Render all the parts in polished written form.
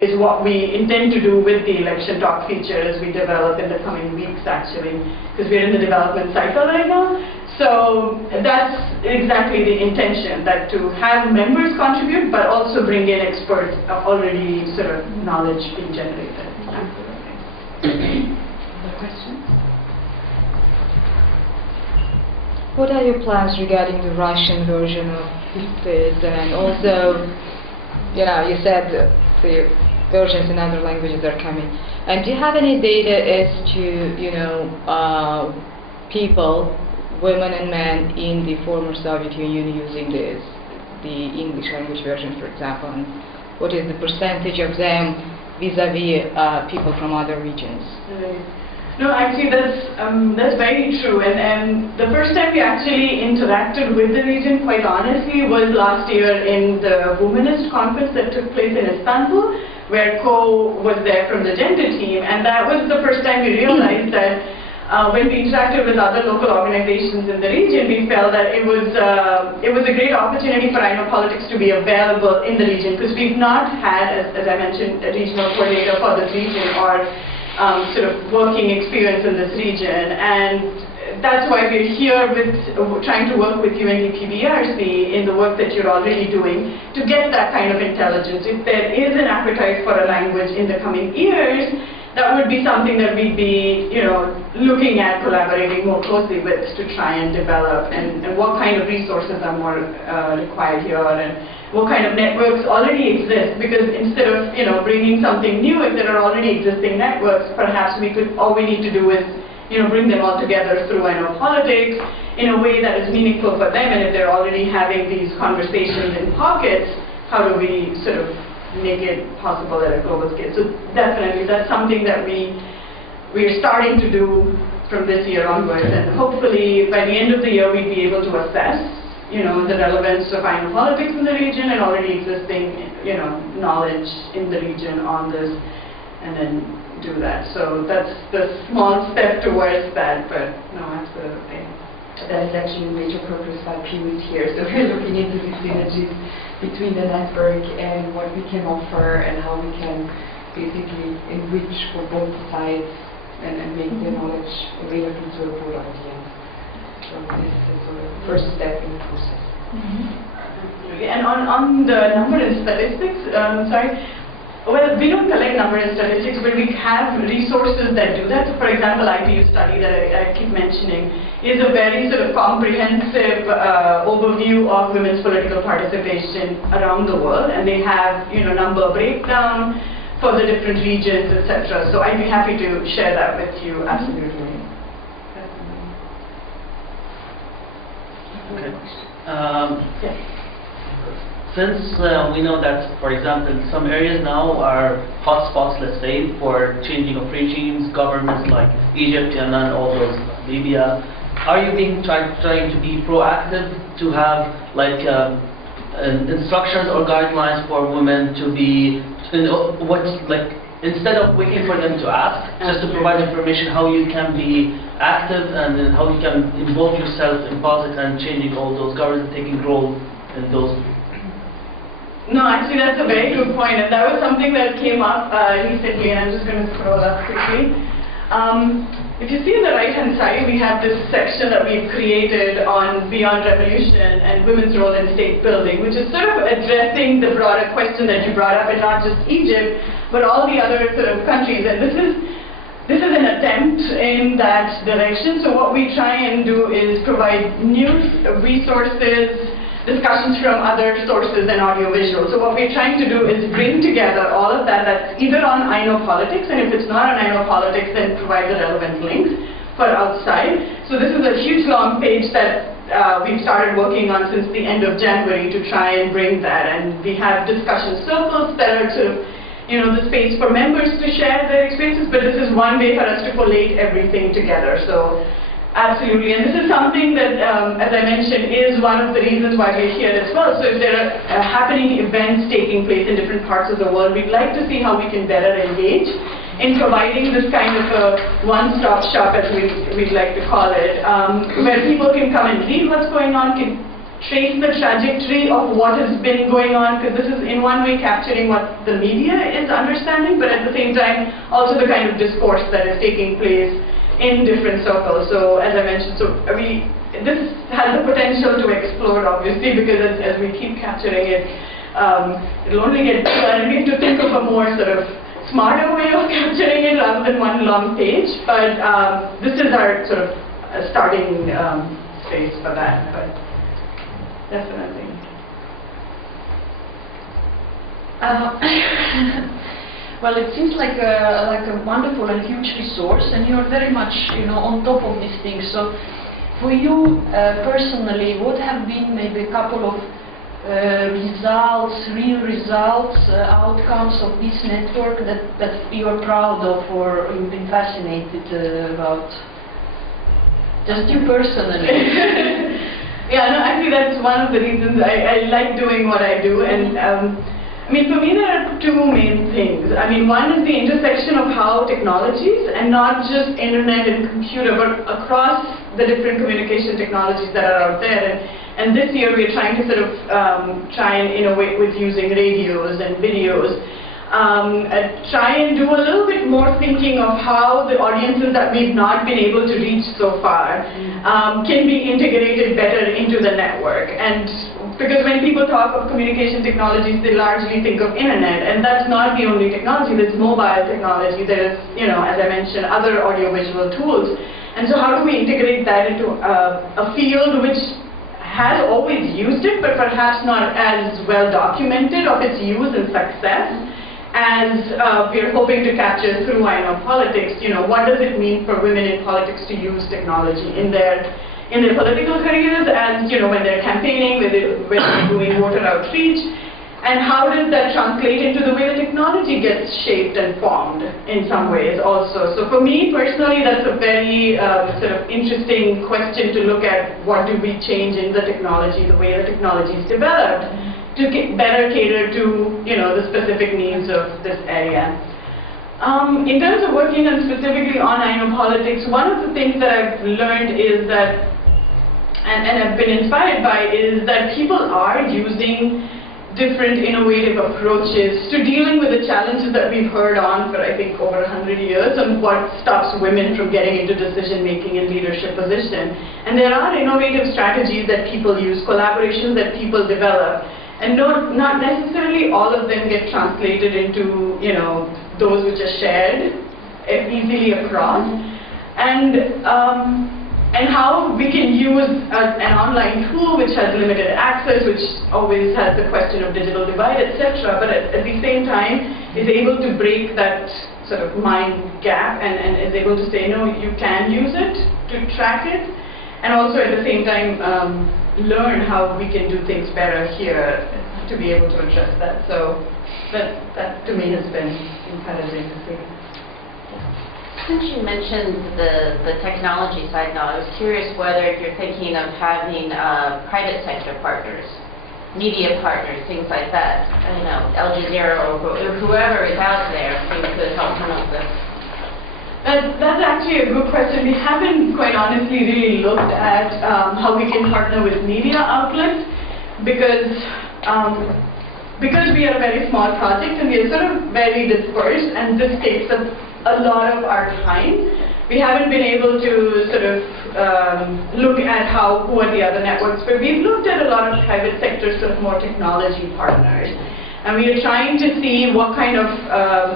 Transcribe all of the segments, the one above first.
is what we intend to do with the election talk feature as we develop in the coming weeks, actually, because we're in the development cycle right now. So that's exactly the intention, that to have members contribute, but also bring in experts of already sort of knowledge being generated. Other questions? What are your plans regarding the Russian version of this? And also, you said the versions in other languages are coming. And do you have any data as to, people, women and men in the former Soviet Union using the English language version, for example? And what is the percentage of them vis-a-vis people from other regions? No, actually that's very true, and the first time we actually interacted with the region, quite honestly, was last year in the Womanist conference that took place in Istanbul, where Ko was there from the gender team, and that was the first time we realized that when we interacted with other local organizations in the region, we felt that it was a great opportunity for iKNOW politics to be available in the region, because we've not had, as I mentioned, a regional coordinator for this region or sort of working experience in this region, and that's why we're here with trying to work with UNDP RBEC in the work that you're already doing to get that kind of intelligence. If there is an appetite for a language in the coming years, that would be something that we'd be, looking at collaborating more closely with to try and develop, and what kind of resources are more required here, and what kind of networks already exist, because instead of, bringing something new, if there are already existing networks, perhaps all we need to do is, bring them all together through iKNOW politics in a way that is meaningful for them, and if they're already having these conversations in pockets, how do we sort of make it possible at a global scale? So definitely, that's something that we're starting to do from this year onwards, and hopefully by the end of the year we'd be able to assess, the relevance of iKNOW politics in the region and already existing, knowledge in the region on this, and then do that. So that's the small step towards that, but no, absolutely. That is actually major progress by Piyoo here. So we're looking into the synergies between the network and what we can offer and how we can basically enrich for both sides and make the knowledge available to a broad audience. So this is a sort of first step in the process. And on the number and statistics, well, we don't collect number and statistics, but we have resources that do that. So for example, IPU study that I keep mentioning is a very sort of comprehensive overview of women's political participation around the world, and they have number breakdown for the different regions, etc. So I'd be happy to share that with you. Absolutely. Okay. Yes. Since we know that, for example, some areas now are hotspots, let's say, for changing of regimes, governments like Egypt, Yemen, all those, Libya, are you trying to be proactive to have like instructions or guidelines for women to be, instead of waiting for them to ask, just to provide information how you can be active and then how you can involve yourself in politics and changing all those governments taking role in those. No, actually that's a very good point, and that was something that came up recently, and I'm just going to scroll up quickly. If you see on the right-hand side, we have this section that we've created on Beyond Revolution and women's role in state building, which is sort of addressing the broader question that you brought up, and not just Egypt, but all the other sort of countries. And this is an attempt in that direction. So what we try and do is provide news, resources, discussions from other sources and audiovisual. So what we're trying to do is bring together all of that that's either on iKNOW politics, and if it's not on iKNOW politics, then provide the relevant links for outside. So this is a huge long page that we've started working on since the end of January to try and bring that, and we have discussion circles that are sort of the space for members to share their experiences, but this is one way for us to collate everything together. So absolutely, and this is something that, as I mentioned, is one of the reasons why we're here as well. So if there are happening events taking place in different parts of the world, we'd like to see how we can better engage in providing this kind of a one-stop shop, as we'd like to call it, where people can come and read what's going on, can trace the trajectory of what has been going on, because this is in one way capturing what the media is understanding, but at the same time also the kind of discourse that is taking place in different circles. So as I mentioned, this has the potential to explode, obviously, because as we keep capturing it, it'll only get bigger, and we have to think of a more sort of smarter way of capturing it rather than one long page. But this is our sort of starting space for that. But definitely. Well, it seems like a wonderful and huge resource, and you're very much, on top of these things. So, for you personally, what have been maybe a couple of real results, outcomes of this network that you're proud of or you've been fascinated about? Just you personally. Yeah, no, actually that's one of the reasons I like doing what I do, and I mean, for me there are two main things. I mean, one is the intersection of how technologies, and not just internet and computer, but across the different communication technologies that are out there. And this year we're trying to sort of try and innovate with using radios and videos. Try and do a little bit more thinking of how the audiences that we've not been able to reach so far can be integrated better into the network. And because when people talk of communication technologies, they largely think of internet, and that's not the only technology. There's mobile technology, there's, as I mentioned, other audiovisual tools. And so how do we integrate that into a field which has always used it, but perhaps not as well documented of its use and success as we're hoping to capture through iKNOW Politics. What does it mean for women in politics to use technology in their political careers, as when they're campaigning, when they're doing voter outreach, and how does that translate into the way the technology gets shaped and formed in some ways also. So for me personally, that's a very sort of interesting question to look at. What do we change in the technology, the way the technology is developed, to better cater to the specific needs of this area. In terms of working on specifically on iKNOW Politics, one of the things that I've learned is that, and I've been inspired by, is that people are using different innovative approaches to dealing with the challenges that we've heard on for, I think, over 100 years on what stops women from getting into decision-making and leadership position. And there are innovative strategies that people use, collaborations that people develop, and not necessarily all of them get translated into, those which are shared easily across. And how we can use an online tool which has limited access, which always has the question of digital divide, etc., but at the same time is able to break that sort of mind gap and is able to say, no, you can use it to track it, and also at the same time learn how we can do things better here to be able to address that. So that to me has been encouraging to see. Since you mentioned the technology side now, I was curious whether you're thinking of having private sector partners, media partners, things like that. Al Jazeera or whoever is out there who could help promote this. That's actually a good question. We haven't, quite honestly, really looked at how we can partner with media outlets, because we are a very small project and we are sort of very dispersed, and this takes up a lot of our time. We haven't been able to sort of look at who are the other networks, but we've looked at a lot of private sector sort of more technology partners. And we are trying to see what kind of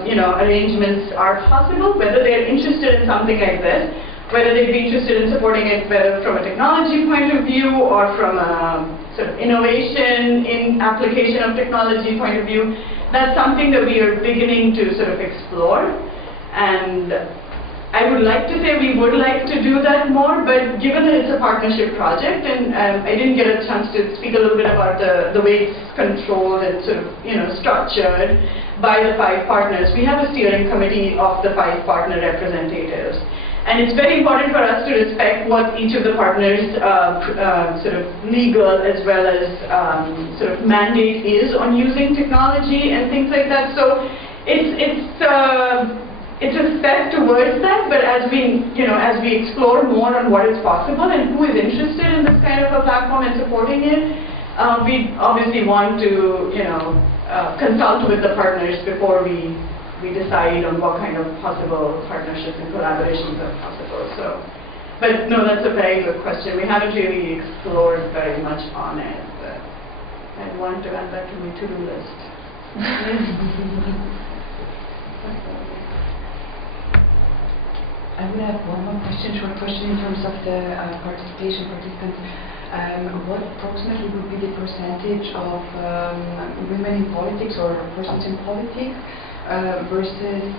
arrangements are possible, whether they're interested in something like this, whether they'd be interested in supporting it whether from a technology point of view or from a sort of innovation in application of technology point of view. That's something that we are beginning to sort of explore. And I would like to say we would like to do that more, but given that it's a partnership project, and I didn't get a chance to speak a little bit about the way it's controlled and sort of structured by the 5 partners. We have a steering committee of the 5 partner representatives, and it's very important for us to respect what each of the partners' sort of legal as well as sort of mandate is on using technology and things like that. So it's a set step towards that, but as we explore more on what is possible and who is interested in this kind of a platform and supporting it, we obviously want to, consult with the partners before we decide on what kind of possible partnerships and collaborations are possible. So, but no, that's a very good question. We haven't really explored very much on it, but I want to add that to my to-do list. I would have one more short question in terms of the participants. What approximately would be the percentage of women in politics or persons in politics versus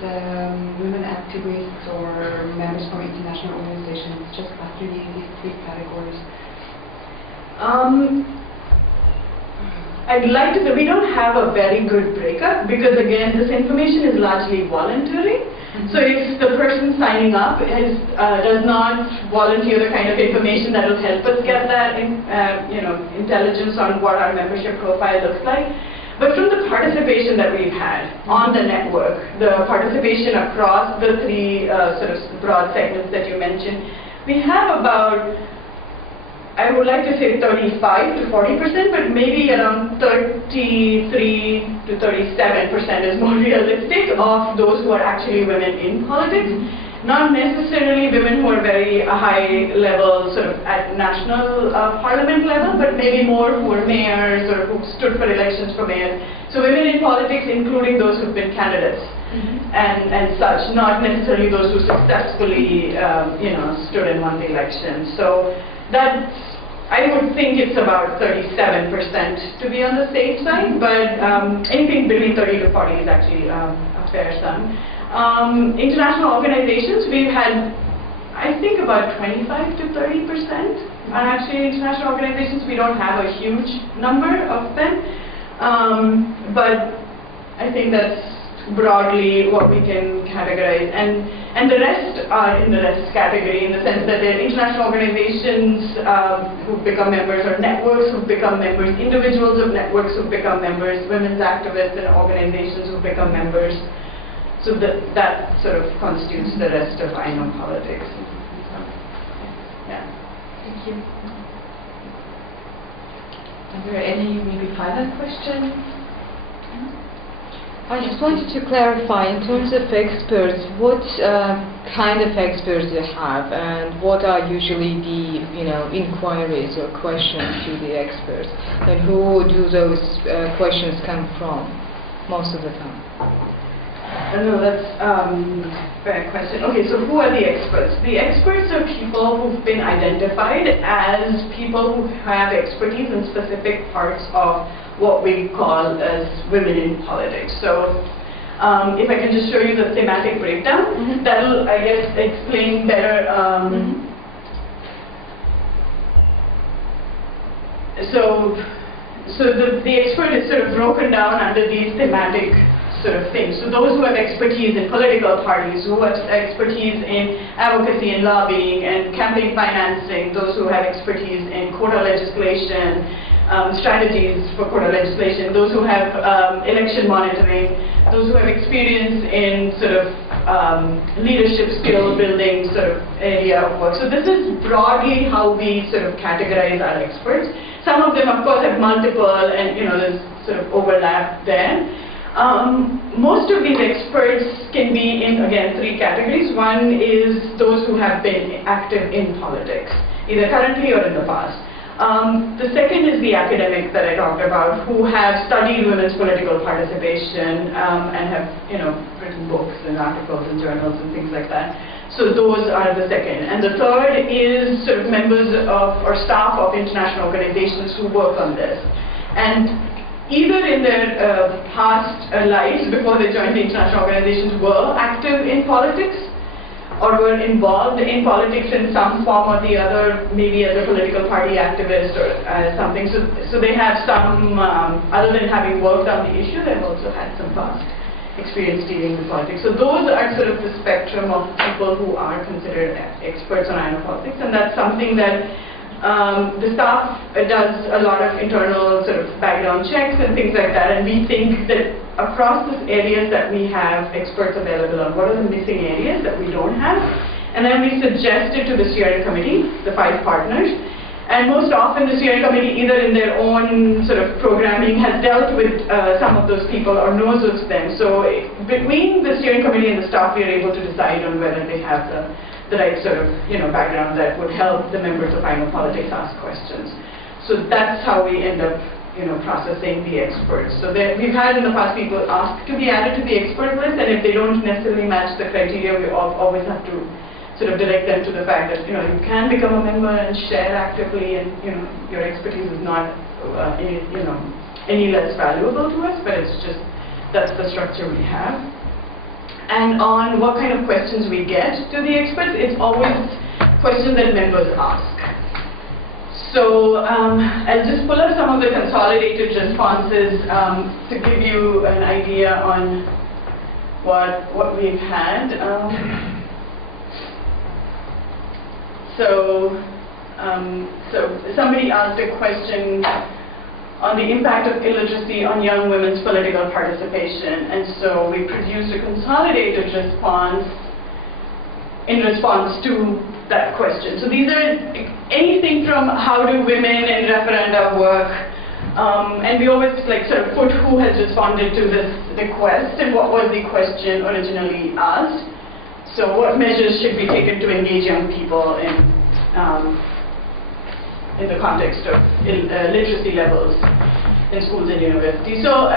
women activists or members from international organizations, just factoring in these three categories? I'd like to say we don't have a very good breakup because, again, this information is largely voluntary. So if the person signing up does not volunteer the kind of information that will help us get that intelligence on what our membership profile looks like. But from the participation that we've had on the network, the participation across the three sort of broad segments that you mentioned, we have about, I would like to say 35 to 40%, but maybe around 33 to 37% is more realistic of those who are actually women in politics. Not necessarily women who are very high level, sort of at national parliament level, but maybe more who are mayors or who stood for elections for mayors. So women in politics, including those who've been candidates and such, not necessarily those who successfully, stood and won the election. So that's, I would think it's about 37% to be on the safe side, but anything between 30 to 40 is actually a fair sum. International organizations, we've had, I think, about 25 to 30% are actually international organizations. We don't have a huge number of them, but I think that's broadly what we can categorize. And the rest are in the rest category in the sense that they're international organizations who've become members, or networks who've become members, individuals of networks who've become members, women's activists and organizations who've become members. So that sort of constitutes the rest of iKNOW politics. So, yeah. Thank you. Are there any maybe final questions? I just wanted to clarify, in terms of experts, what kind of experts you have, and what are usually the inquiries or questions to the experts, and who do those questions come from most of the time? No, that's a fair question. Okay, so who are the experts? The experts are people who've been identified as people who have expertise in specific parts of what we call as women in politics. So if I can just show you the thematic breakdown, that'll, I guess, explain better. So the expert is sort of broken down under these thematic sort of things. So those who have expertise in political parties, who have expertise in advocacy and lobbying and campaign financing, those who have expertise in quota legislation, strategies for quota legislation, those who have election monitoring, those who have experience in sort of leadership skill building sort of area of work. So this is broadly how we sort of categorize our experts. Some of them, of course, have multiple, and there's sort of overlap there. Most of these experts can be in, again, three categories. One is those who have been active in politics, either currently or in the past. The second is the academics that I talked about, who have studied women's political participation and have, written books and articles and journals and things like that. So those are the second. And the third is sort of members of or staff of international organizations who work on this. And either in their past lives, before they joined the international organizations, were active in politics or were involved in politics in some form or the other, maybe as a political party activist or something. So they have some, other than having worked on the issue, they've also had some past experience dealing with politics. So those are sort of the spectrum of people who are considered experts on iKNOW politics, and that's something that the staff does a lot of internal sort of background checks and things like that, and we think that across the areas that we have experts available on, what are the missing areas that we don't have, and then we suggest it to the steering committee, the 5 partners. And most often the steering committee, either in their own sort of programming, has dealt with some of those people or knows of them. So between the steering committee and the staff, we are able to decide on whether they have the right sort of background that would help the members of iKNOW Politics ask questions. So that's how we end up processing the experts. So we've had in the past people ask to be added to the expert list, and if they don't necessarily match the criteria, we always have to sort of direct them to the fact that you can become a member and share actively, and your expertise is not any less valuable to us, but it's just that's the structure we have. And on what kind of questions we get to the experts, it's always questions that members ask. So I'll just pull up some of the consolidated responses to give you an idea on what we've had. So somebody asked a question on the impact of illiteracy on young women's political participation, and so we produced a consolidated response in response to that question. So these are anything from how do women in referenda work, and we always sort of put who has responded to this request and what was the question originally asked. So what measures should be taken to engage young people in the context of literacy levels in schools and universities. So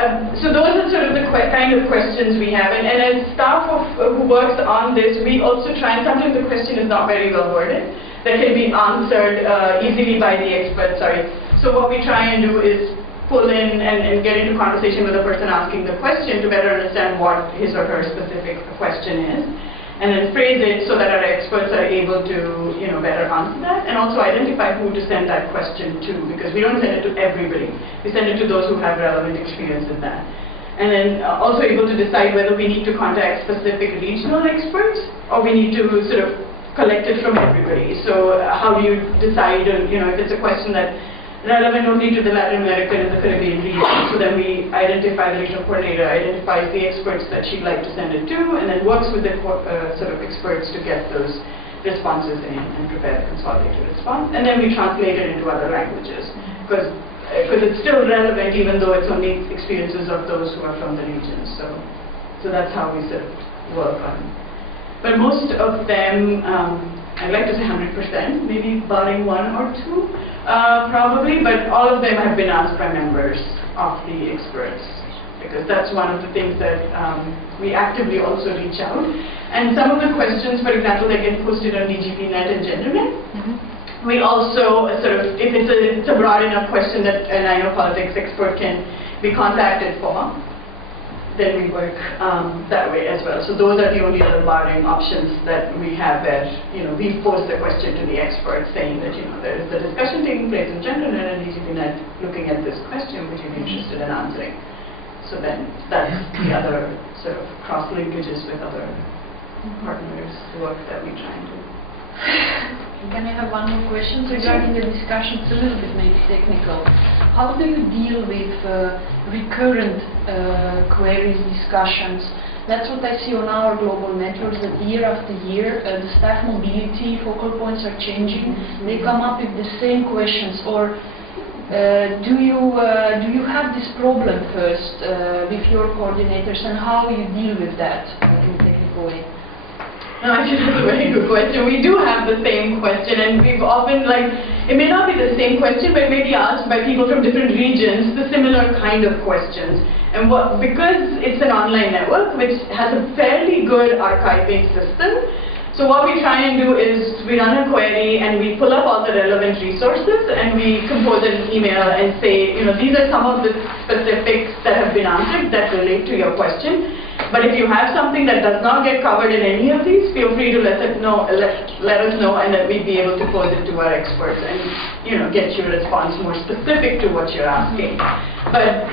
those are sort of the kind of questions we have. And as staff who works on this, we also try, and sometimes the question is not very well worded, that can be answered easily by the experts. So what we try and do is pull in and get into conversation with the person asking the question to better understand what his or her specific question is, and then phrase it so that our experts are able to better answer that, and also identify who to send that question to, because we don't send it to everybody. We send it to those who have relevant experience in that. And then also able to decide whether we need to contact specific regional experts or we need to sort of collect it from everybody. So how do you decide on, if it's a question that relevant only to the Latin American and the Caribbean region. So then we identify, the regional coordinator identifies the experts that she'd like to send it to, and then works with the sort of experts to get those responses in and prepare the consolidated response. And then we translate it into other languages, because it's still relevant even though it's only experiences of those who are from the region. So that's how we sort of work on. But most of them, I'd like to say 100%, maybe barring 1 or 2, probably, but all of them have been asked by members of the experts, because that's one of the things that we actively also reach out. And some of the questions, for example, that get posted on DGPNet and GenderNet, we also sort of, if it's a broad enough question that an iKNOW Politics expert can be contacted for, then we work that way as well. So those are the only other barring options that we have, where we post the question to the experts saying that there is a discussion taking place in GenderNet and DGPNet looking at this question, would you be interested in answering? So then that's the other sort of cross linkages with other partners work that we try and do. Can I have one more question regarding the discussion? It's a little bit maybe technical. How do you deal with recurrent queries, discussions? That's what I see on our global networks, that year after year the staff mobility focal points are changing. They come up with the same questions, or do you have this problem first with your coordinators, and how you deal with that in a technical way? No, actually that's a very good question. We do have the same question, and we've often, it may not be the same question, but it may be asked by people from different regions, the similar kind of questions. And because it's an online network which has a fairly good archiving system, so what we try and do is we run a query and we pull up all the relevant resources and we compose an email and say, these are some of the specifics that have been answered that relate to your question. But if you have something that does not get covered in any of these, feel free to let us know, and that we'd be able to pose it to our experts and get your response more specific to what you're asking. But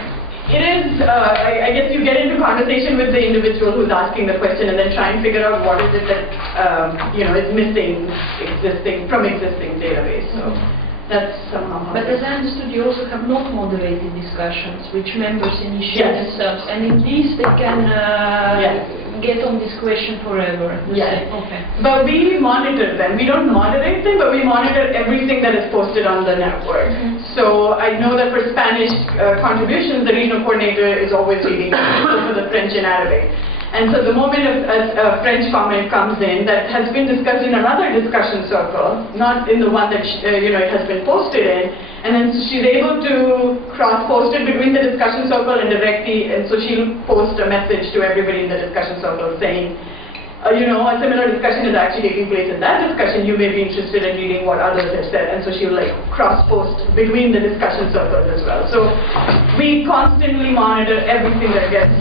it is, I guess you get into conversation with the individual who's asking the question and then try and figure out what is it that is missing from existing database. So That's somehow how But it as I understood, you also have not moderated discussions, which members initiate Yes. themselves, and in these they can Yes. get on this question forever. Yes. Okay. But we monitor them. We don't moderate them, but we monitor everything that is posted on the network. So I know that for Spanish contributions, the regional coordinator is always reading for the French and Arabic. And so the moment a French comment comes in that has been discussed in another discussion circle, not in the one that it has been posted in, and then she's able to cross-post it between the discussion circle and directly, and so she'll post a message to everybody in the discussion circle saying, a similar discussion is actually taking place in that discussion. You may be interested in reading what others have said, and so she'll cross-post between the discussion circles as well. So we constantly monitor everything that gets,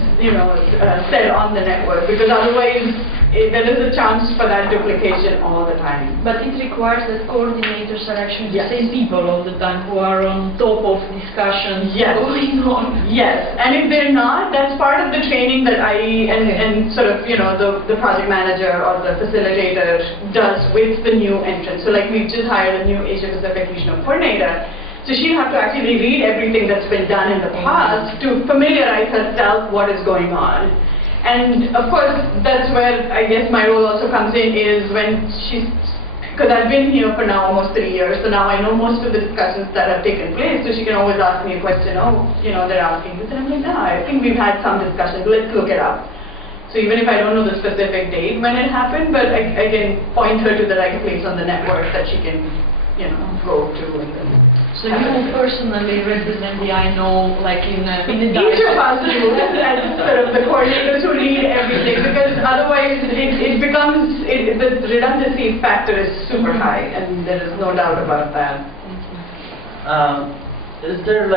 said on the network, because otherwise there is a chance for that duplication all the time. But it requires that coordinators are actually Yes. the same people all the time who are on top of discussions Yes. going on. Yes, and if they're not, that's part of the training that I and sort of the project manager or the facilitator does with the new entrant. So like we've just hired a new Asia Pacific regional coordinator. So she'll have to actually read everything that's been done in the past to familiarize herself what is going on. And of course, that's where I guess my role also comes in, is when because I've been here for now almost 3 years, so now I know most of the discussions that have taken place, so she can always ask me a question, they're asking this, and I'm like, no, I think we've had some discussions, let's look it up. So even if I don't know the specific date when it happened, but I can point her to the right place on the network that she can, go to. And then So you personally represent the iKNOW like in a each of us do, as sort of the coordinators who read everything, because otherwise it becomes, the redundancy factor is super high, and there is no doubt about that. Is there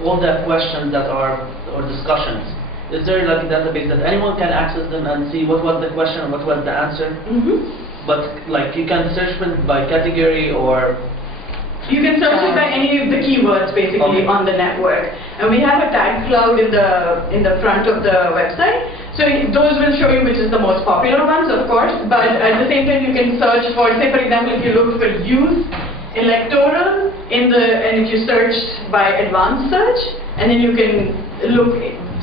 all the questions that are, or discussions, is there a database that anyone can access them and see what was the question and what was the answer? But you can search it by category, or you can search it by any of the keywords basically on the network. And we have a tag cloud in the front of the website. So those will show you which is the most popular ones, of course, but at the same time you can search for, say for example, if you look for youth electoral and if you search by advanced search, and then you can look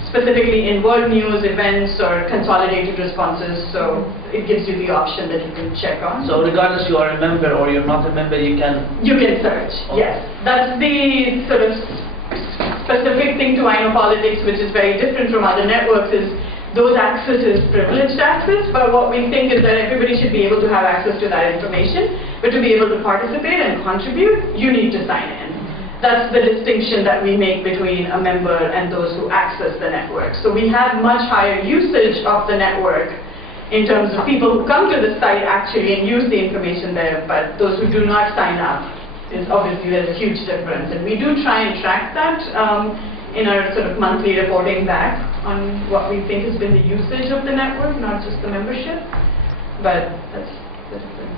specifically in world news, events, or consolidated responses, so it gives you the option that you can check on. So regardless you are a member or you're not a member, you can... You can search, yes. That's the sort of specific thing to iKNOW Politics, which is very different from other networks, is those access is privileged access, but what we think is that everybody should be able to have access to that information, but to be able to participate and contribute, you need to sign in. That's the distinction that we make between a member and those who access the network. So we have much higher usage of the network in terms of people who come to the site actually and use the information there, but those who do not sign up, obviously there's a huge difference. And we do try and track that in our sort of monthly reporting back on what we think has been the usage of the network, not just the membership, but that's the difference.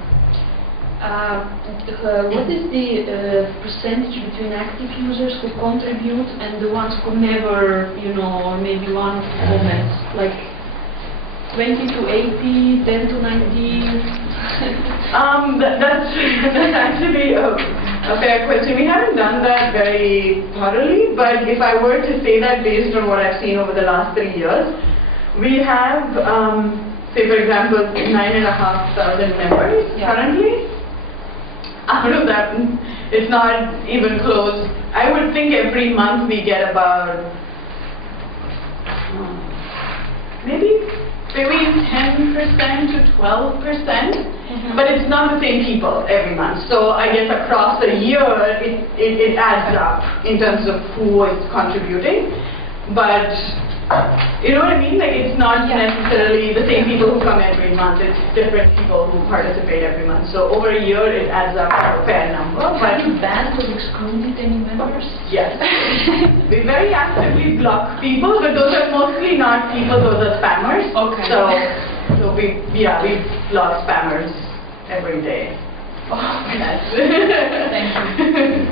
What is the percentage between active users who contribute and the ones who never, or maybe one comment, like 20 to 80, 10 to 90? That's actually a fair question. We haven't done that very thoroughly, but if I were to say that based on what I've seen over the last 3 years, we have, say for example, 9,500 members currently. Out of that, it's not even close. I would think every month we get about maybe 10% to 12%, but it's not the same people every month. So I guess across a year, it adds up in terms of who is contributing. But you know what I mean? It's not necessarily the same people who come every month. It's different people who participate every month. So over a year, it adds up to a fair number. Have you banned or excluded any members? Yes. We very actively block people, but those are mostly not people, those are spammers. Okay. So we block spammers every day. Oh, Yes. thank you.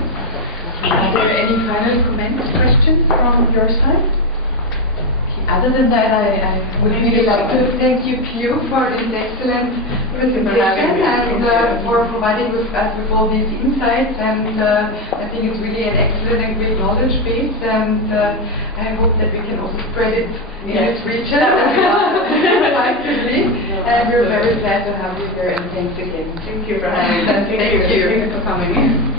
Are there any final comments, questions from your side? Other than that, I would really like to thank you, Piyoo, for this excellent presentation and for providing us with all these insights. And I think it's really an excellent and great knowledge base. And I hope that we can also spread it in this region actively. And we're very glad to have you here. And thanks again. Thank you for having us. Thank you. Thank you for coming in.